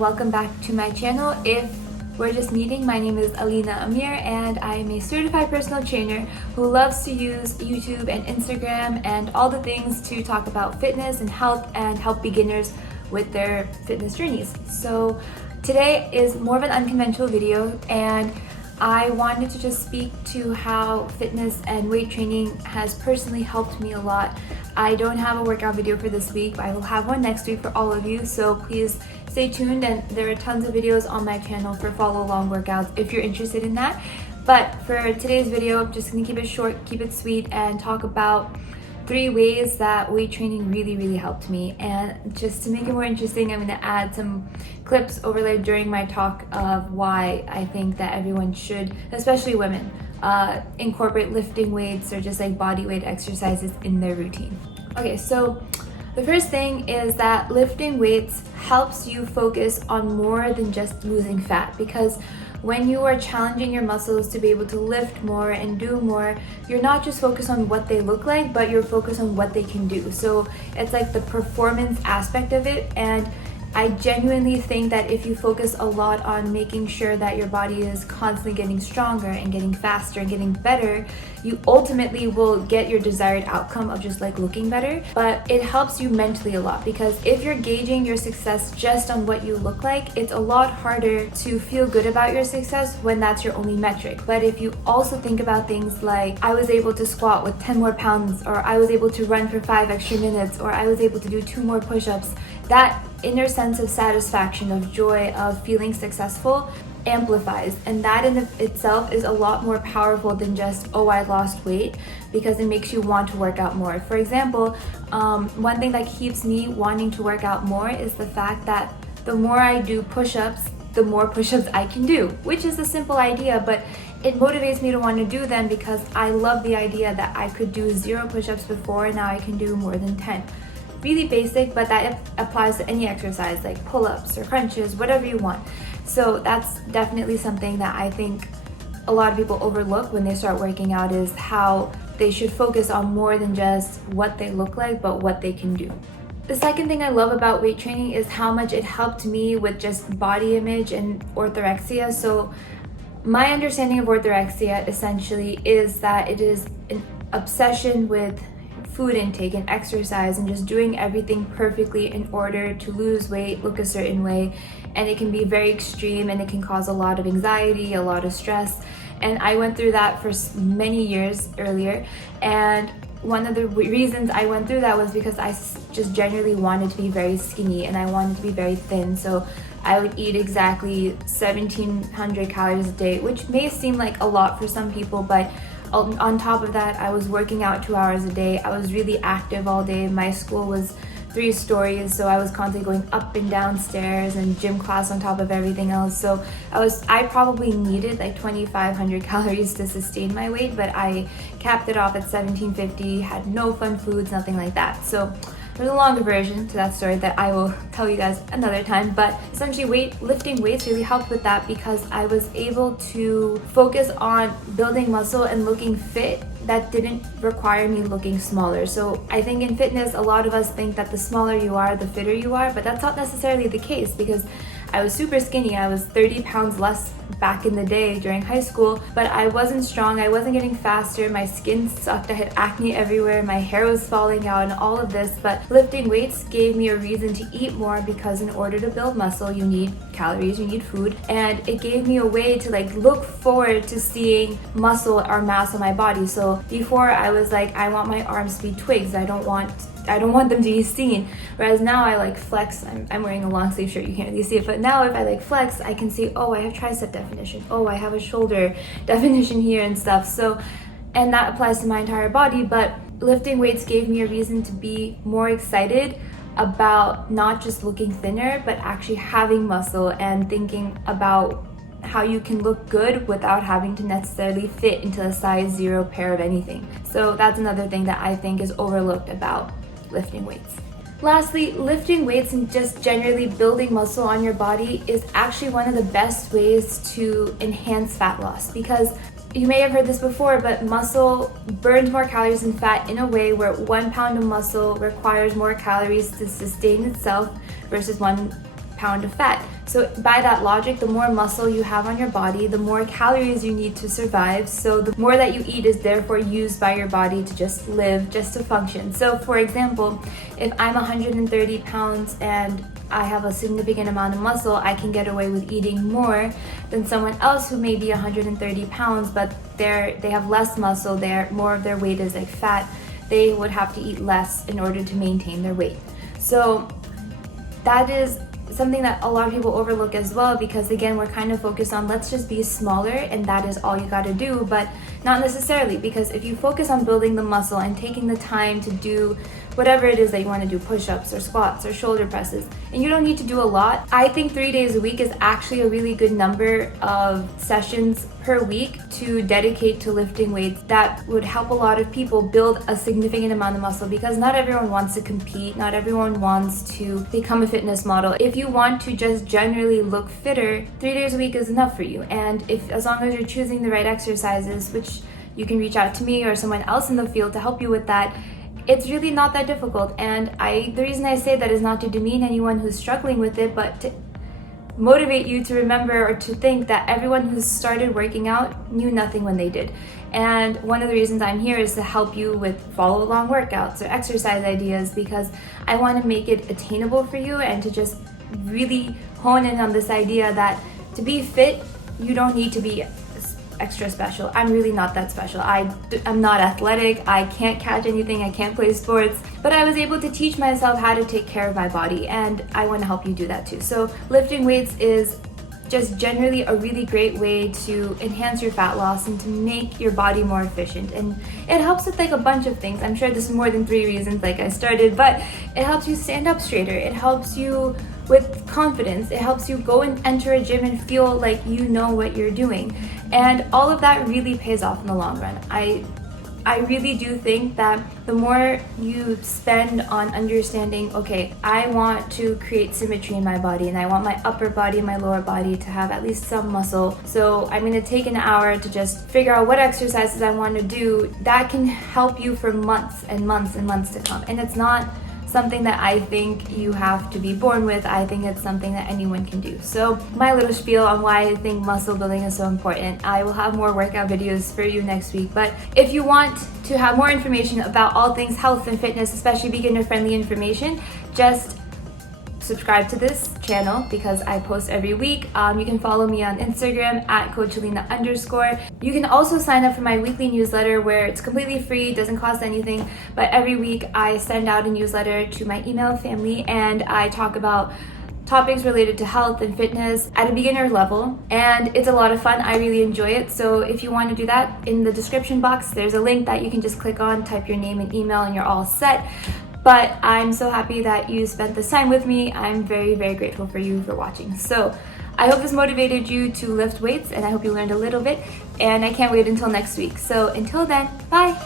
welcome back to my channel. If we're just meeting, my name is Alina and I am a certified personal trainer who loves to use YouTube and Instagram and all the things to talk about fitness and help beginners with their fitness journeys. So today is more of an unconventional video, and I wanted to just speak to how fitness and weight training has personally helped me a lot. I don't have a workout video for this week, but I will have one next week for all of you, so please stay tuned, and there are tons of videos on my channel for follow along workouts if you're interested in that. But for today's video, I'm just gonna keep it short, keep it sweet, and talk about 3 ways that weight training really helped me. And just to make it more interesting, I'm going to add some clips overlaid during my talk of why I think that everyone should, especially women, incorporate lifting weights or just like body weight exercises in their routine. Okay, so the first thing is that lifting weights helps you focus on more than just losing fat, because when you are challenging your muscles to be able to lift more and do more, you're not just focused on what they look like, but you're focused on what they can do. So it's like the performance aspect of it, and I genuinely think that if you focus a lot on making sure that your body is constantly getting stronger and getting faster and getting better, you ultimately will get your desired outcome of just like looking better. But it helps you mentally a lot, because if you're gauging your success just on what you look like, it's a lot harder to feel good about your success when that's your only metric. But if you also think about things like, I was able to squat with 10 more pounds, or I was able to run for 5 extra minutes, or I was able to do 2 more push-ups, that inner sense of satisfaction, of joy, of feeling successful amplifies, and that in itself is a lot more powerful than just, oh, I lost weight, because it makes you want to work out more. For example, one thing that keeps me wanting to work out more is the fact that the more I do push-ups, the more push-ups I can do, which is a simple idea, but it motivates me to want to do them because I love the idea that I could do 0 push-ups before and now I can do more than 10. Really basic, but that applies to any exercise like pull-ups or crunches, whatever you want. So that's definitely something that I think a lot of people overlook when they start working out, is how they should focus on more than just what they look like, but what they can do. The second thing I love about weight training is how much it helped me with just body image and orthorexia. So my understanding of orthorexia essentially is that it is an obsession with food intake and exercise and just doing everything perfectly in order to lose weight, look a certain way, and it can be very extreme and it can cause a lot of anxiety, a lot of stress. And I went through that for many years earlier, and one of the reasons I went through that was because I just generally wanted to be very skinny and I wanted to be very thin. So I would eat exactly 1,700 calories a day, which may seem like a lot for some people, but on top of that, I was working out 2 hours a day. I was really active all day. My school was 3 stories, so I was constantly going up and down stairs, and gym class on top of everything else. So I probably needed like 2,500 calories to sustain my weight, but I capped it off at 1,750, had no fun foods, nothing like that. So there's a longer version to that story that I will tell you guys another time, but essentially lifting weights really helped with that, because I was able to focus on building muscle and looking fit that didn't require me looking smaller. So I think in fitness, a lot of us think that the smaller you are, the fitter you are, but that's not necessarily the case, because I was super skinny. I was 30 pounds less back in the day during high school, but I wasn't strong. I wasn't getting faster. My skin sucked. I had acne everywhere. My hair was falling out and all of this. But lifting weights gave me a reason to eat more, because in order to build muscle, you need calories, you need food. And it gave me a way to like look forward to seeing muscle or mass on my body. So before I was like, I want my arms to be twigs. I don't want them to be seen. Whereas now I like flex. I'm wearing a long sleeve shirt, you can't really see it, but now if I like flex, I can see, oh, I have tricep definition, oh, I have a shoulder definition here and stuff. So, and that applies to my entire body. But lifting weights gave me a reason to be more excited about not just looking thinner, but actually having muscle and thinking about how you can look good without having to necessarily fit into a size 0 pair of anything. So that's another thing that I think is overlooked about lifting weights. Lastly, lifting weights and just generally building muscle on your body is actually one of the best ways to enhance fat loss, because you may have heard this before, but muscle burns more calories than fat in a way where 1 pound of muscle requires more calories to sustain itself versus 1 pound of fat. So by that logic, the more muscle you have on your body, the more calories you need to survive. So the more that you eat is therefore used by your body to just live, just to function. So for example, if I'm 130 pounds and I have a significant amount of muscle, I can get away with eating more than someone else who may be 130 pounds, but they have less muscle, more of their weight is like fat. They would have to eat less in order to maintain their weight. So that is something that a lot of people overlook as well, because again, we're kind of focused on let's just be smaller and that is all you got to do, but not necessarily, because if you focus on building the muscle and taking the time to do whatever it is that you want to do, push-ups or squats or shoulder presses, and you don't need to do a lot. I think 3 days a week is actually a really good number of sessions per week to dedicate to lifting weights. That would help a lot of people build a significant amount of muscle, because not everyone wants to compete, not everyone wants to become a fitness model. If you want to just generally look fitter, 3 days a week is enough for you. And as long as you're choosing the right exercises, which you can reach out to me or someone else in the field to help you with that, it's really not that difficult. And the reason I say that is not to demean anyone who's struggling with it, but to motivate you to remember or to think that everyone who's started working out knew nothing when they did. And one of the reasons I'm here is to help you with follow along workouts or exercise ideas, because I want to make it attainable for you and to just really hone in on this idea that to be fit, you don't need to be extra special. I'm really not that special. I'm not athletic, I can't catch anything, I can't play sports, but I was able to teach myself how to take care of my body, and I want to help you do that too. So lifting weights is just generally a really great way to enhance your fat loss and to make your body more efficient. And it helps with like a bunch of things. I'm sure there's more than 3 reasons like I started, but it helps you stand up straighter. It helps you with confidence. It helps you go and enter a gym and feel like you know what you're doing. And all of that really pays off in the long run. I really do think that the more you spend on understanding, okay, I want to create symmetry in my body and I want my upper body and my lower body to have at least some muscle. So I'm going to take an hour to just figure out what exercises I want to do. That can help you for months and months and months to come. And it's not something that I think you have to be born with. I think it's something that anyone can do. So my little spiel on why I think muscle building is so important. I will have more workout videos for you next week, but if you want to have more information about all things health and fitness, especially beginner friendly information, just subscribe to this channel because I post every week. You can follow me on Instagram at @CoachAlina_. You can also sign up for my weekly newsletter where it's completely free, doesn't cost anything, but every week I send out a newsletter to my email family and I talk about topics related to health and fitness at a beginner level, and it's a lot of fun. I really enjoy it. So if you want to do that, in the description box there's a link that you can just click on, type your name and email, and you're all set. But I'm so happy that you spent this time with me. I'm very, very grateful for you for watching. So I hope this motivated you to lift weights, and I hope you learned a little bit, and I can't wait until next week. So until then, bye!